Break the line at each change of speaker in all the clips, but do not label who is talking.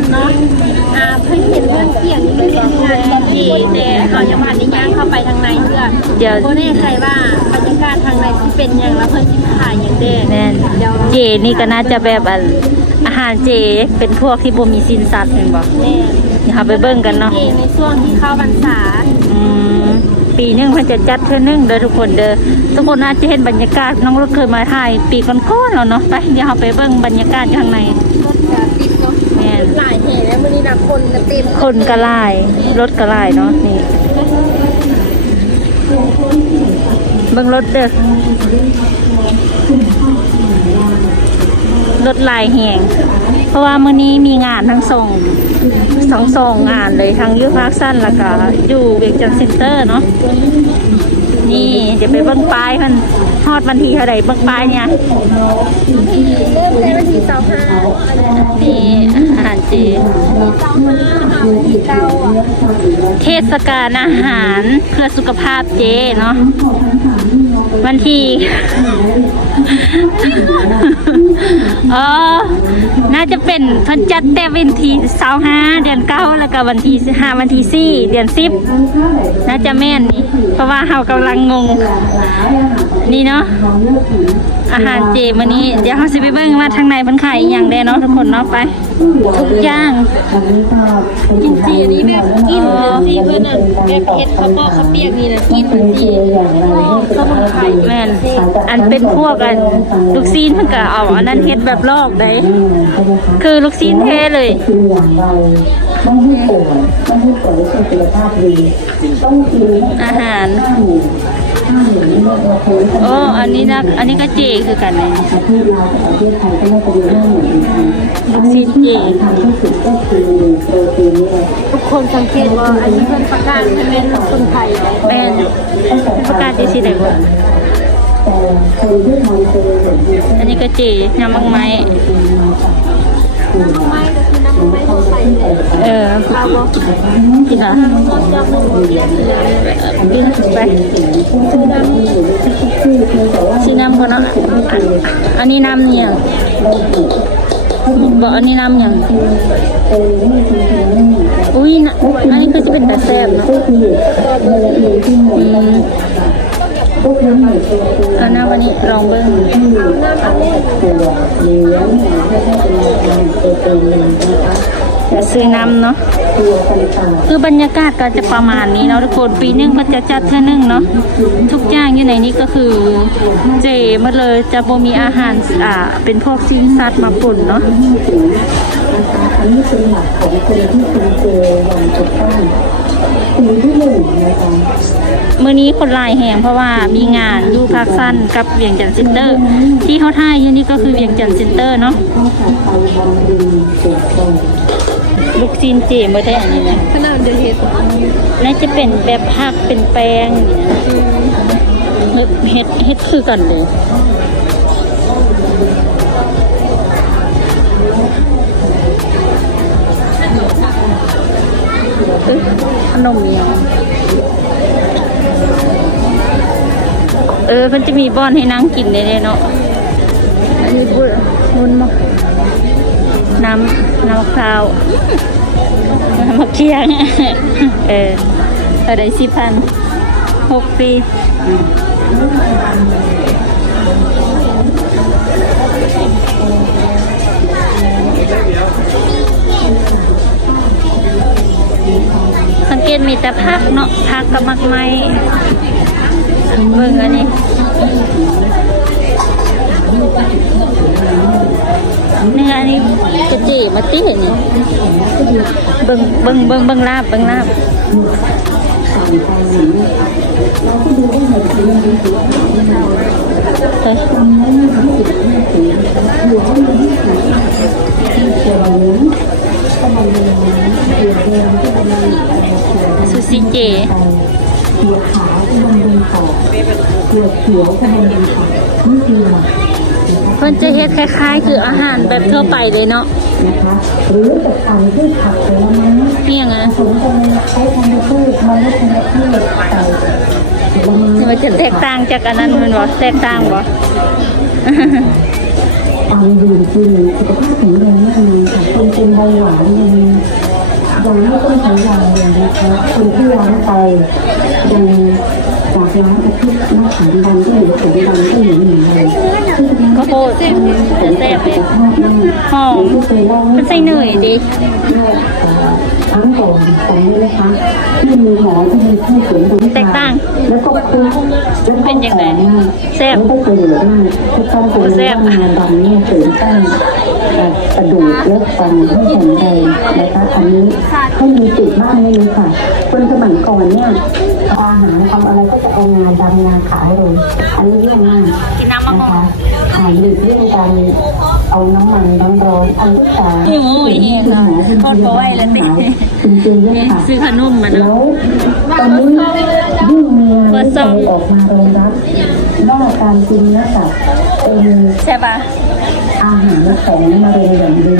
อร์ก่อนเนาะอ่าเพิ่งเห็นเรื่องเสียงนี่เป็นงานกินเจแต่เขายังผ่านในย่างเข้าไปทางในเพื่อน
เดี๋ยว
โบแน่ใจว่าบรรยากาศทางในที่เป็นอย่างแล้วเพิ่นสิถ่ายอย่างเด้
แม่น
เดี๋ยว
เจนี่ก็น่าจะแบบอันอาหารเจเป็นพวกที่บ่มีสินสัตว์เห็นบ่
แน่
นี่ค่ะไปเบิ่งกันเนาะ
เจในช่วงที่เข้าพรรษา
อืมปีหนึงเพิ่นจะจัดเทื่อนึงเด้อทุกคนเด้อทุกคนน่าจะเห็นบรรยากาศน้องรถเคยมาถ่ายปีก่อนๆแล้วเนาะไปเดี๋ยวเราไปเบิ่งบรรยากาศอยู่ข้างใน
รถจะติดเนาะ
แม่ น
หลายแห่แล้วมื้อนี้นะคนจะเต็ม
คนก็หลาย รถก็หลายเนาะนี่เบิ่งรถเด้อรถหลายแหงเพราะว่ามื้อนี้มีงานทั้งส่งสองสองงานเลยทั้งอยูพาร์คสั้นแล้วก็อยู่เวียงจันทน์เซ็นเตอร์เนาะนี่เดี๋ยวไปเบิ่งป้ายมันฮอดวันที่เท่าไหร่เบิ่งป้ายเนี่ย
เริ่มในวันที่25
นี่อาหาร เจ
ที่เท
ศกาลอาหารเพื่อสุขภาพเจเนาะวันที่อ๋อน่าจะเป็นเพันจัดแต่วันที่สาห้าเดือนเก้าแล้วก็วันที่ห้าวันที่สี่เดือนสิบน่าจะแม่นนี่เพราะว่าเฮากำลังงง นี่เนาะอาหารเจมื้อนี้ เดี๋ยวเฮาสิไปเบิ่งว่าทางในมันขายอหย่างแดเนาะทุกคนเนาะไป ทุกอย่าง
กินจีอันนี้แบบกินเหมือนจีเพื่อนอะแบบเผ็ดข้าวโพดข้าวเปียกนี่นะกินเหมือนจีสมุนไพร
แมนอันเป็นพวกอันลูกซีนเพิ่นก็เอาอันนั้นเฮ็ดแบบลอกได้คือลูกซีนแท้เลย
กินอย่าไรต้องให้ป่วยต้องให้ป่วยและสุขภาพดีต้องกิน
อาหาร
ข้าวหมูข้าวหมูเนี่ยเราเคย
โอ้อันนี้นะ อันนี้ก็เจคือกันเลย
ประเทศเรากับประเทศไทยก็น่าจะมีเรื่องเหมือนกัน
ลูกซีนเจ
ทางที่สุดก็คือโปรตีนเนี่ย
ทุกคนสังเกตว่าอันนี้เพื่อนประกาศให้เป็นคนไทยเลย
แม่นประกาศจะสิได้บ่
แต่คนที่ทำเป็นแบบนี้
อันนี้ก็เจยำมังไม้
เอ
อ
เอาบ่
กินเหรอ
คะ
ไปสีน้ำก่อนเนาะอันอันนี้น้ำเนี่ยบอกอันนี้น้ำเนี่ยงอุ้ยนะอันนี้ก็จะเป็นตาแซ่บเนาะ
ก็คือเวลาเรียนที่หมู่
อืม
พวกนั้นหน่อยตัวตัว
เอาหน้าวันนี้ลองเบิ้ง
น้ำอันนี้
ตัวเลี้ยงไม่ใช่เป็นการโปรตีนน
จะซื้อน้ำเนาะคือบรรยากาศก็จะประมาณนี้เนาะทุกคนปีหนึงก็จะจัดเท่านึงเนาะทุกอย่างอยู่ในนี้ก็คือเจมดเลยจะบ่มีอาหารอ่าเป็นพวกสิ้นสัตว์มาปุ่นเนาะ
อันนี้เป็นหลักของคนที่เป็นเจอย่างถูกต้งสิ่งที่หนึ่งนะคะ
มื้อนี้คนลายแหงเพราะว่ามีงานยู่ภาคสั้นกับเวียงจันทน์เซ็นเตอร์ ที่เขาท่ายอยู่นี่ก็คือเวียงจันทน์เซ็นเตอร์เนาะ ลูกซีนเจบ่ได้อันนี้นะ
ขนาดเดือดเห็ด
น่าจะเป็นแบบผักเป็นแป้งนี่นะเฮ็ดเฮ็ดคือกันเลยเอ้ยขนมเมียงเออมันจะมีบ้อนให้นั่งกินได้เลยเนาะอันนี้บุบุญมะ น้ำน้ำมะพร้าวน้ำมะเขียง เออเท่าไดสิพันหกปีสังเกตมีแต่พักเนาะพักกับมักไม้เบิ่งอันนี้ นี่อันนี้กระจีมาตีเห็นนี่เบิ่งเบิ่งเบิ่งเบิ่งลาบเบิ่งลาบเฮ้ยซูชิเจ
เขียวขาวก็บำรุงปอดเขียวเขียวก็บำรุงปอดนี่อหลักนะคะ
เพิ่นจะเฮ็ดคล้ายๆ คืออาหารแบบทั่วไปเลยเนาะ
นะคะหรือจะทำด้วยผักผลไม้
นี่ยังไง
ผสมกันใช้ธัญพืชมันไม่ธัญพืชใส่ผลไม้
นี่มันจะแตกต่างจากอันนั้นแมันบ่แตกต่างบ่
ความดื่มกินสุขภาพแข็งแรงแน่นอนค่ะคนเป็นเบาหวานยังยังไม่ต้องใช้ยาเลยนะคะคนที่ล้างไตยังจากล้างอาทิตย์มะขามดำก็เหลือผงดำก็เหลือหนึ่งเลยที่แสดง
ข้าวโพดจะแซ่บเลยหอมมันใส่เนยดิ
ครั้งก่อนจำได้ไหมคะที่มีหอมที่มีชื่อเสียงโด่ง
แตกต่าง
แล้วก็คุกแล้วก็
เป็นยังไงแซ่บ
แล้วก็ประโยชน์มากที่ต้องเป็น
แซ่บ
งานดำเนี่ยเสริมสร้างกระดูกและฟันให้แข็งแรงนะคะอันนี้ให้มีติดบ้านได้เลยค่ะคนสมัยก่อนเนี่ยอาหารทำอะไรก็จะเอางานดำงานขาวเลย อันนี้เรื่องมาก
กินน้ำมะม่วงา
ยหลีกเลี่ยงการเอาน้ำมันร้อนๆเอาลูกตา
โอ้ยเองอะทอดบ่ไหวแล้วติ
จริงๆเนี่ยค่ะ
ซื้อขนมมา
แล้
เนาะ
วตอนนี้ยิ่งมีงาน
เปิ
วิ
ดซ
จั
อง
ยออกมารองรับว่าการกินเนื้อสัตว์เป็น
ใช่ป่ะ
อาหารของมะเร็งอย่างดี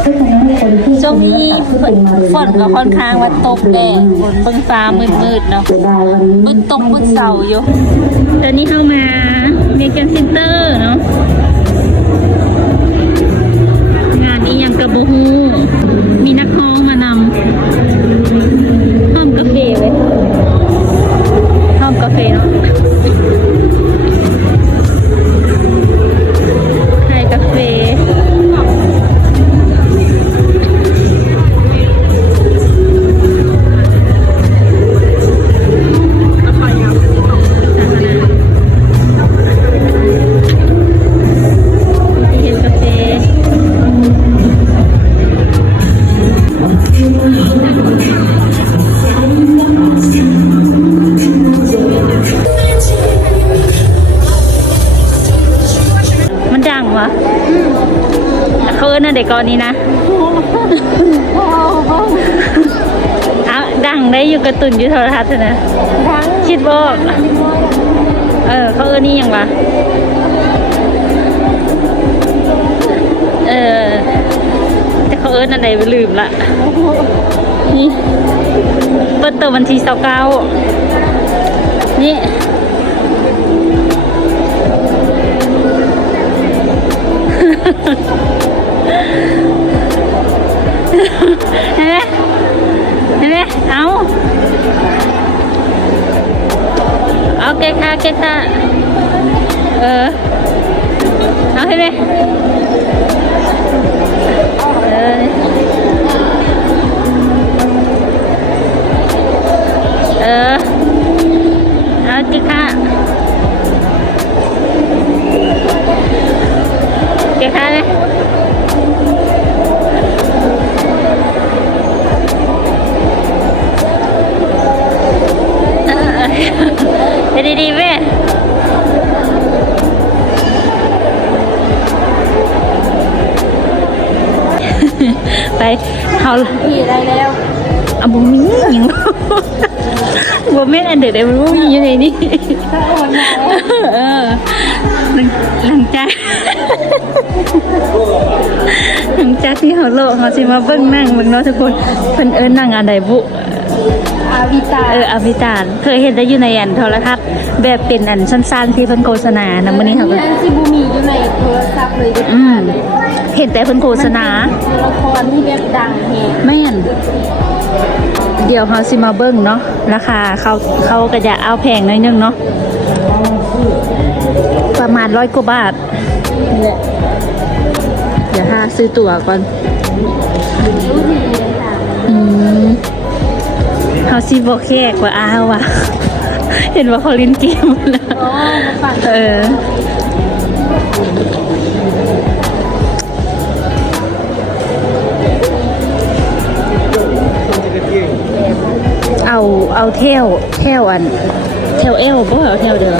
เพราะฉะนั้นคนที่
ช่วง
กิน
นี้
เนื้อสัตว์ที่เป็นมะเร็ง
ฝนก็ค่อนข้างว่าตกแดดฝนเบิ่งฟ้ามืดๆเนาะ
เสียดายวันนี้
มืดตกมืดเสาอยู่ตอนนี้เข้ามา เมก a นเซ็นเตอร์เนาะ เขาเอิ้นนะเด็กกอนนี้นะเอาดังได้อยู่กระตุนอยู่โทรทัศน์นะ
ทั้ง
คิดบอกเออ เขาเอิ้นนี่ยังวะเออ แต่เขาเอิ้นอะไรไปลืมละนี่เปิดตัววันที่สิบเก้านี่ เห็นไหมเห็นไหมเอาเอาเกะค่ะเกะค่ะเออเอาเห็นไหมเออเอ
แม่
นอันเด็ดเลยมันบ่มีอยู่ในนี้
ถ้าโอนมาแล้ว
เออหลังหลังจากหลังจากที่เขาโลกเขาสิมาเบิ่งนั่งเบิ่งเนาะทุกคนเพิ่นเอิ้นนั่งอันใดบุ
อาวิตา
เอออภิตานเคยเห็นได้อยู่ในอันโทรทัศน์แบบเป็นอันสั้นๆที่เพิ่นโฆษณานะมื้อนี้เขาก็
ทั้งซิบูมีอยู่ในโทรศัพท์เลย
อืมเห็นแต่เพิ่นโฆษณา
ตัวละครที่แบบดังเฮง
แม่น เดี๋ยวเขาสิมาเบิ้งเนาะราคาเขาเขาก็จะเอาแพงหน่อยนึงเนาะประมาณร้อยกว่าบาทนี่แหละเดี๋ยวหาซื้อตั๋วก่อน
เลยค่ะ
อืมเขาซีโบแค่กว่าอ้าวะเห็นว่าเขาลินเกมแล้วเออ เอาเอาเที่ยวเที่ยวอันเที่ยวเอวบ่เอาเที่ยวเดียว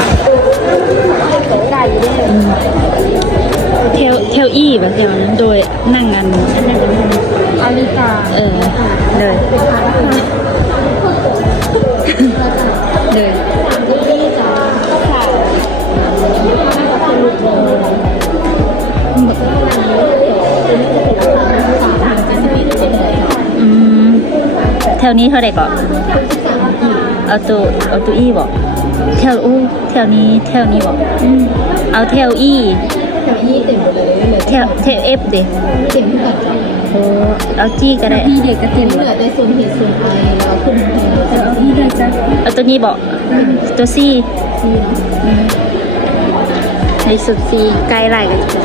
ไก่ด้วย
เที่ยวเที่ยวอีแบบเที่ยวนั้นโดยนั่งกัน
อาวิตา
เออเลยเลย วนี้เท่าไหร่ก่อนเอาตัวเอาตัวอี้บอกแถวอู้แถวนี้แถวนี้บอกเอาแถวอี้
แถวนี้เต็มหมดเลยเหลือ
แถวแถวเอฟเด
เต็มที่ก่อนจ้ะ
โอ้เอาจี้ก็ได้
พี่เด็กก็เต็ม
เหลือแต่ส่วนเหตุส่วนไอแล้วขึ้นมาแต่
พี่เด็กจะ
เอาตัวนี้บอกตัวซี่
ซีเนาะ
ในสุดซี่ใกล้ไรกันแส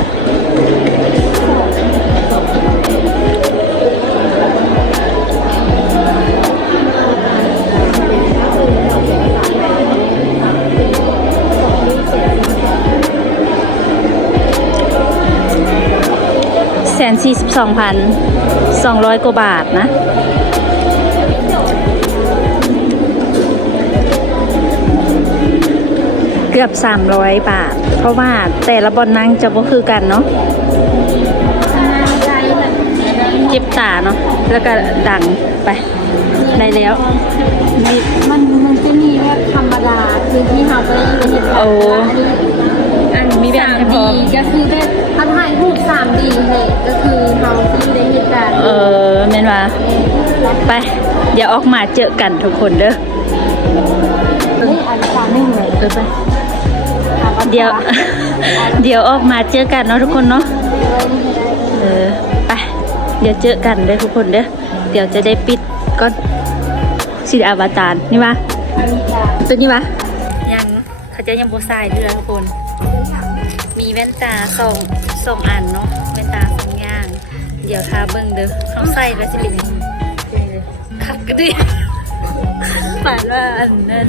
นสี่สิบสองพันสองร้อยกว่าบาทนะ เกือบ300บาท เพราะว่าแต่ละบอลนั่งจะบ่คือกันเนาะเจ็บตาเนาะแล้วก็ดังไปได้แล้ว
มันมันจะมีแบบธรรมดาคือที่เราไปได้ยินเห็น
โอ้
อัน
มีแบบ
สามดีก็คือแบบถ้าถ่ายรูปสามดีเลยก็คือเราที่ได้เหตุการณ์
เออแม่นว่าไป เดี๋ยวออกมาเจอกันทุกคนเด้อ
เฮ้ยอันสามนึ่งเลย
เออไปเดี๋ยว เดี๋ยวออกมาเจอกันเนาะทุกคนเนาะเออไปเดี๋ยวเจอกันเด้อทุกคนเด้อเดี๋ยวจะได้ปิดก็สีอวตารนี่วะตัวนี้วะยังเขาจะยังโบสายเรือทุกคน แว่นตาสองสองอันเนาะแว่นตาสองอย่าง เดี๋ยวทาเบิ้งเด้อเขาใส่แล้วจะเป็นยังไงขับกันดิปานว่าอันนั้น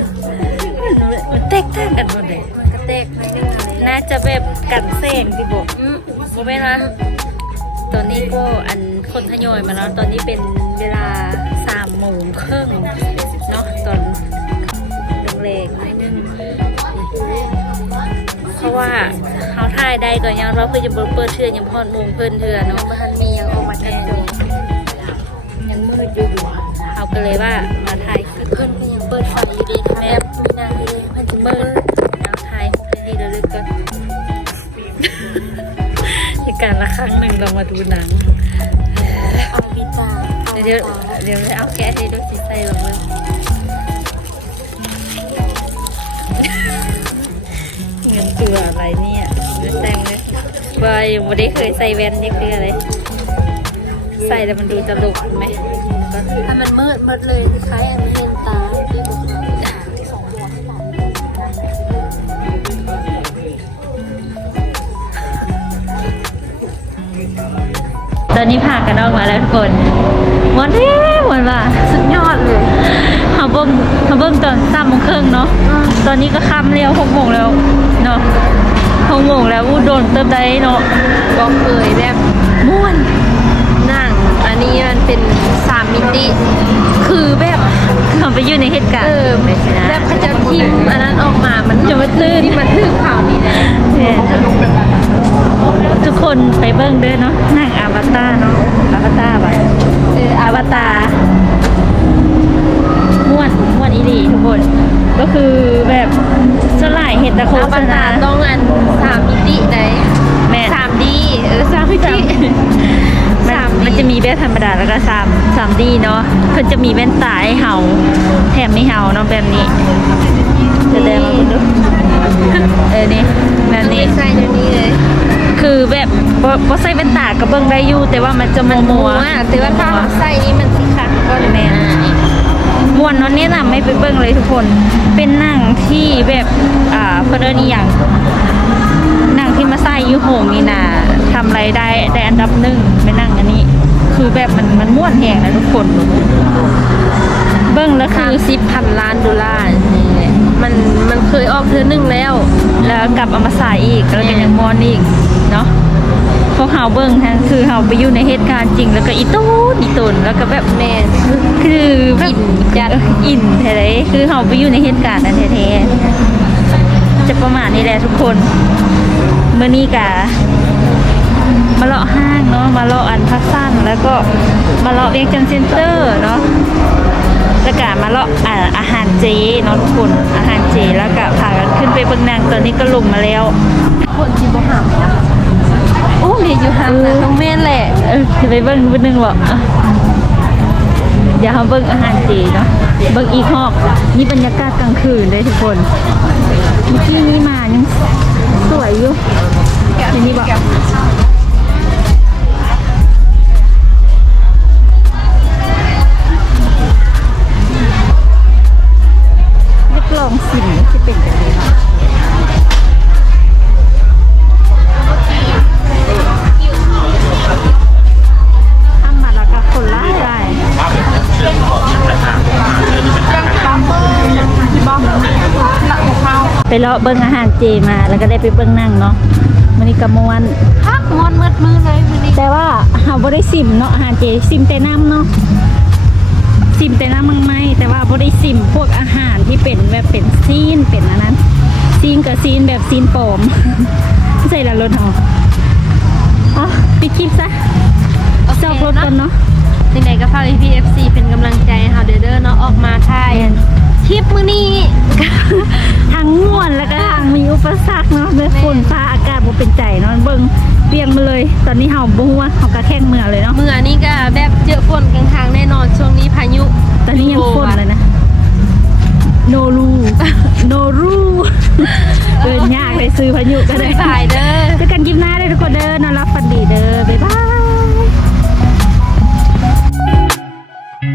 มันแตกต่างกันหมดเลย
กระเตกไม่ได้เลย
น่าจะแบบกันแสงที่บอกอืมบ่แม่นนะตอนนี้ก็อันคนทยอยมาแล้วตอนนี้เป็นเวลาสามโมงครึ่งเนาะตอนแรงๆนิดนึงเพราะ ว่าเขาถ่ายได้ก่อนยังเราเพื่อจะเปิดเทือยังพอดโมงเพิ่นเทือเนาะ
มันมียังออกมาแทนอยู่
ยังมืดอยู่เขาก็เลยว่ามาถ่ายคลิป
เพิ่นมียังเปิดไฟอยู่ดีค่ะแบบมีนางดีเพิ่นจะ
มื
เปิ
ด
ด
แล้วถ่ายให้ดีระลึกกันในการละครั้งหนึ่งเรามาดูหนัง
เอาบีตา
เดี๋ยวเดี๋ยวเอาแกะให้ดูสิใส่ลงเลย เงินตัวอะไรเนี่ยเงินแต่งเลยบายยังไม่ได้เคยใส่แว่นนี่คืออะไร ใส่แล้วมันดูตลกไหม
ถ้ามันมืดมืดเลยคล้ายอันเห็นตาที่บอก
ตอนนี้พากันออกมาแล้วทุกคนหวันเท่หวันว่า
สุดยอดเลย
เขาเบิ่งเขาเบิ่งตอนสามโมงครึ่งเนาะ ตอนนี้ก็ค่ำแล้วหกโมงแล้วเนาะหกโมงแล้วอู้โดนเติมได้เนาะ
ก็เคยแบบ
ม่วน
นั่งอันนี้มันเป็นสามมิติ คือแบบ
เขาไปอยู่ในเหตุการ
เอ
ณ์
อ
ไม่ใช่นะ
แบบเขาจะพิมพ์อันนั้นออกมา มัน
จะมาตื้น
ที่มันทึกข่าวนี่นะ
เนี่ยทุกคนไปเบิ่งเด้อเนาะนั่งอวตารเนาะอวตารไป
เออ
อวตารม่วนม่วนอีห ลีทุกคน ก็คือแบบสลายเหตุโฆ
อา
ษ
บัต
ณาา
ต้องอันสามมิติไหน
แม่น
สามดีเออสามมิติ
มัน
สาม
มันจะมีแบบธรรมดาแล้วก็สามสามดีเนาะเพิ่นจะมีแว่นตาให้เฮาแถมให้เฮาเนาะแบบนี้จะได้มาเบิ่งดูเออนี่แบบนี้
ใส่เดี๋ยวนี้เลย
คือแบบบ่บ่ใส่แว่นตาก็เบิ่งได้อยู่แต่ว่ามันจะมัวมัว
ว่าแต่ว่าถ้าใส่นี่มันสิคักก็
แม่น ม่วนเนาะแนะนำให้ไปเบิ่งเลยทุกคน เป็นหนังที่แบบอ่าเพิ่นเอิ้นอีหยังหนังที่มาใส่ยูโหงนี่นะทำไรายได้ได้อันดับหนึ่งเป็นหนังอันนี้ คือแบบมันมันม่วนแฮงนะทุกคน เบิ่งแล้ว
คื
คืออ
สิบพันล้านดอลลาร์นี่มันมันเคยออกเทือหนึ่งแล้ว
แล้วกลับเอามาใส่อีกแล้วก็ยังมอนอีก พวกเฮาเบิ่งฮะคือเฮาไปอยู่ในเหตุการณ์จริง แล้วก็อีตูนอีตุนแล้วก็แบบ
แม่
คือแบบ
อินจัด
เอออินแท้ๆคือเฮาไปอยู่ในเหตุการณ์นั้นแท้ๆจะประมาณนี้แหละทุกคนเมื่อนี้กะมาเลาะห้างเนาะมาเลาะอันพักสั้นแล้วก็มาเลาะเวียงจันทน์เซ็นเตอร์เนาะแล้วก็มาเลาะอ่าอาหารเจเนาะทุกคนอาหารเจแล้วก็พากันขึ้นไปเบิ่งนางตอนนี้ก็ลงมาแล้ว
คนที่บ่หามนะโอ้เรียนอยู่หามนะ ต้องแม่นแหละ
เออจะไปเบิ่งนิดนึงบอะเดี๋ยวเราเบิ่งอาหารเจเนาะเบิ่งอีกฮอกนี่บรรยากาศกลางคืนเลยทุกคนเมื่อกี้นี้มายังสวยอยู่ทีนี้บอกกลองสินจะเป็น เลาะเบิ้งอาหารเจมาแล้วก็ได้ไปเบิ้งนั่งเนาะมันนี้กระมวน
พักมอนมืดมือเลยมื้อนี้
แต่ว่าเราบ่ได้ซิมเนาะอาหารเจซิมแต่น้ำเนาะซิมแต่น้ำมังไม่แต่ว่าบ่ได้ซิมพวกอาหารที่เป็นแบบเป็นซีนเป็นอันนั้นซีนกับซีนแบบซีนปลอมใส่ละรถเฮาอ๋อปิดคลิปซะ
โอเค
จอกรถกันเนาะ
ยังไงก็ฝาก EPFC เป็นกำลังใจให้เฮาเด้อเด้อเนาะออกมาถ่าย คลิปมื้อนี้
ทางง่วนแล้วก็ทางมีอุปสรรคเนาะด้วยฝนฟ้าอากาศบ่เป็นใจเนาะเบิ่งเปียงมาเลย ตอนนี้เฮาบ่ฮู้ว่าเฮาก็แข่งเมือเลยเนาะ
เมื่อนี้ก็แบบเจอฝนกลางทางแน่นอนช่วงนี้พายุ
ตอนนี้ยังฝนเลยนะโนรูโนรูเดินยากเลยซื้อพายุก็ได้
สายเด้อ
เจอกันคลิปหน้าเลยทุกคนเด้อนอนรับฝันดีเด้อ